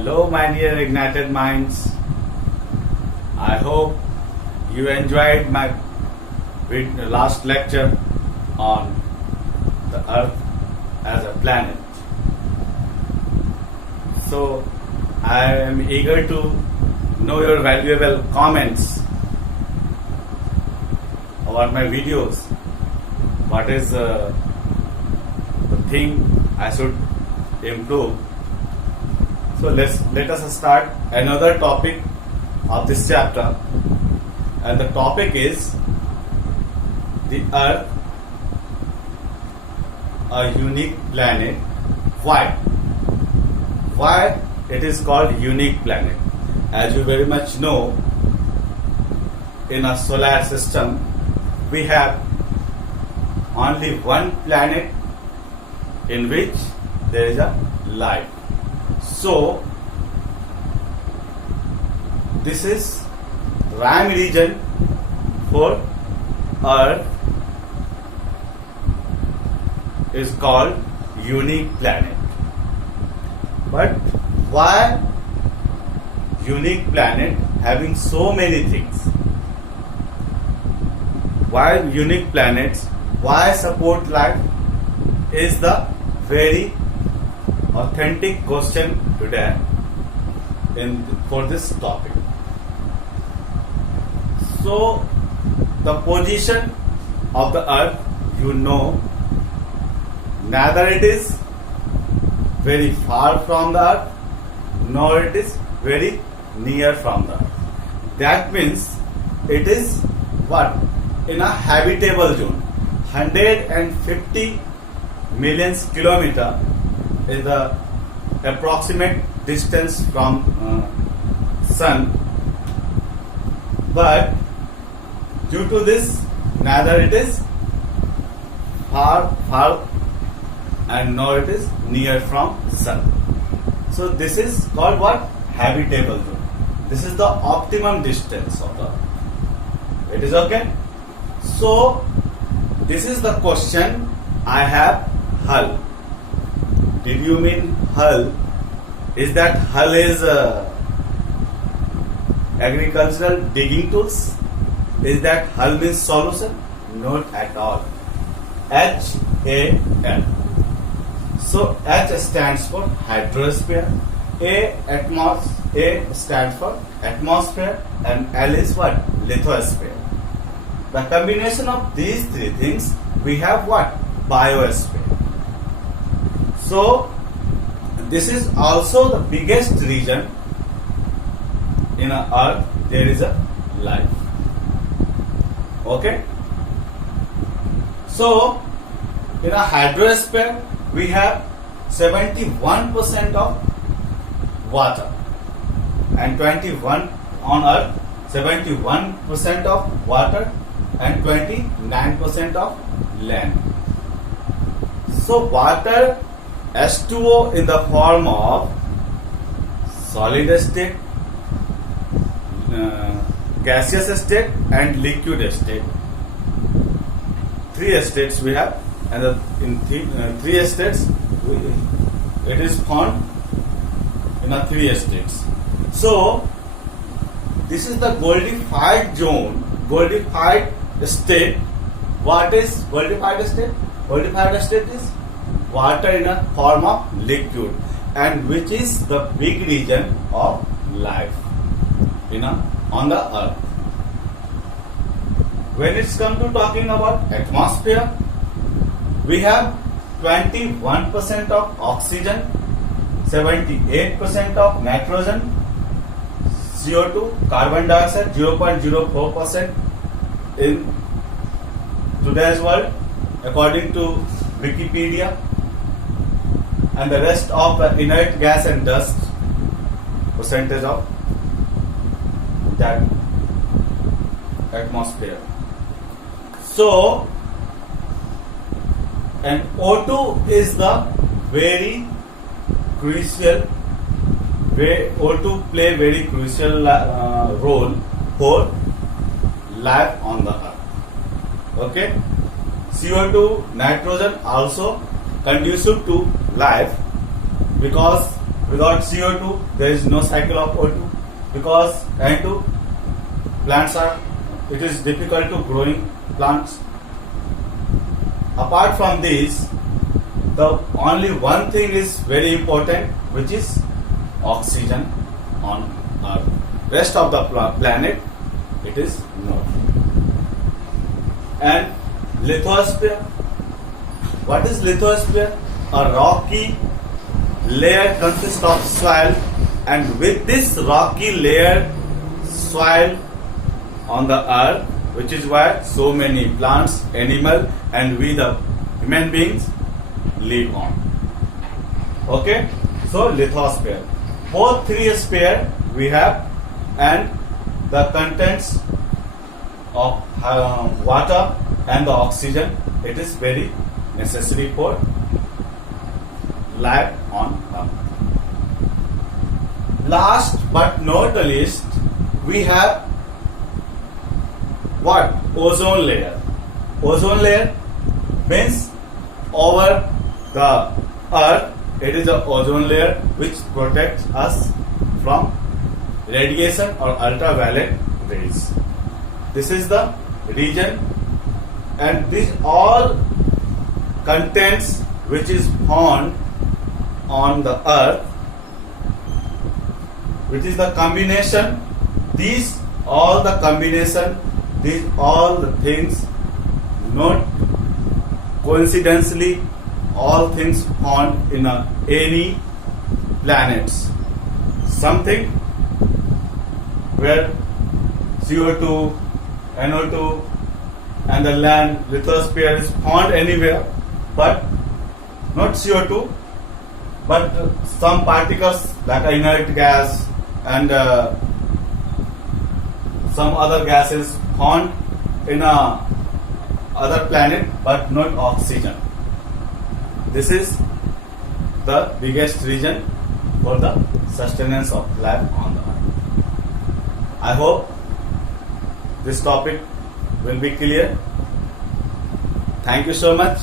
Hello, my dear ignited minds. I hope you enjoyed my last lecture on the Earth as a planet. So, I am eager to know your valuable comments about my videos. What is the thing I should improve? So let us start another topic of this chapter, and the topic is the Earth, a unique planet. Why? Why it is called unique planet? As you very much know, in a solar system we have only one planet in which there is a life. So this is prime region for Earth is called unique planet. But why unique planet having so many things? Why unique planets? Why support life is the very authentic question today for this topic. So the position of the Earth, you know, neither it is very far from the Earth nor it is very near from the Earth. That means it is what? In a habitable zone. 150 million kilometer is the approximate distance from Sun, but due to this, neither it is far and nor it is near from Sun. So this is called what? Habitable zone. This is the optimum distance of the Earth. It is okay? So this is the question I have. Hull. Did you mean hull? Is that hull is agricultural digging tools? Is that hull means solution? Not at all. HAL. So H stands for hydrosphere, A stands for atmosphere, and L is what? Lithosphere. The combination of these three things, we have what? Biosphere. So this is also the biggest region in our Earth there is a life. Okay? So in a hydrosphere we have 71% of water, and 21 on Earth, 71% of water and 29% of land. So water, H2O in the form of solid state, gaseous state and liquid state. Three states we have, and in three states it is found in a three states. So this is the goldified zone, goldified state. What is goldified state? Goldified state is water in a form of liquid, and which is the big region of life on the Earth. When it's come to talking about atmosphere, we have 21% of oxygen, 78% of nitrogen, CO2, carbon dioxide 0.04% in today's world according to Wikipedia, and the rest of the inert gas and dust percentage of that atmosphere. So, and O2 is the very crucial, O2 play very crucial role for life on the Earth. Okay? CO2, nitrogen also conducive to life because Without CO2, there is no cycle of O2 because N2 plants are, it is difficult to growing plants. Apart from this, the only one thing is very important, which is oxygen on Earth. Rest of the planet, it is no. And lithosphere. What is lithosphere? A rocky layer consists of soil, and with this rocky layer soil on the earth, which is why so many plants, animal, and we the human beings live on. Okay, so lithosphere. Both three sphere we have, and the contents of water and the oxygen, it is very necessary for life on Earth. Last but not least, we have what? Ozone layer. Ozone layer means over the earth, it is the ozone layer which protects us from radiation or ultraviolet rays. This is the region, and these all contents which is found on the earth, which is the combination, these all the things, not coincidentally, all things found in any planets. Something where CO2, NO2 and the land lithosphere is found anywhere, but not CO2, but some particles like inert gas and some other gases found in other planet, but not oxygen. This is the biggest reason for the sustenance of life on the earth. I hope this topic will be clear. Thank you so much.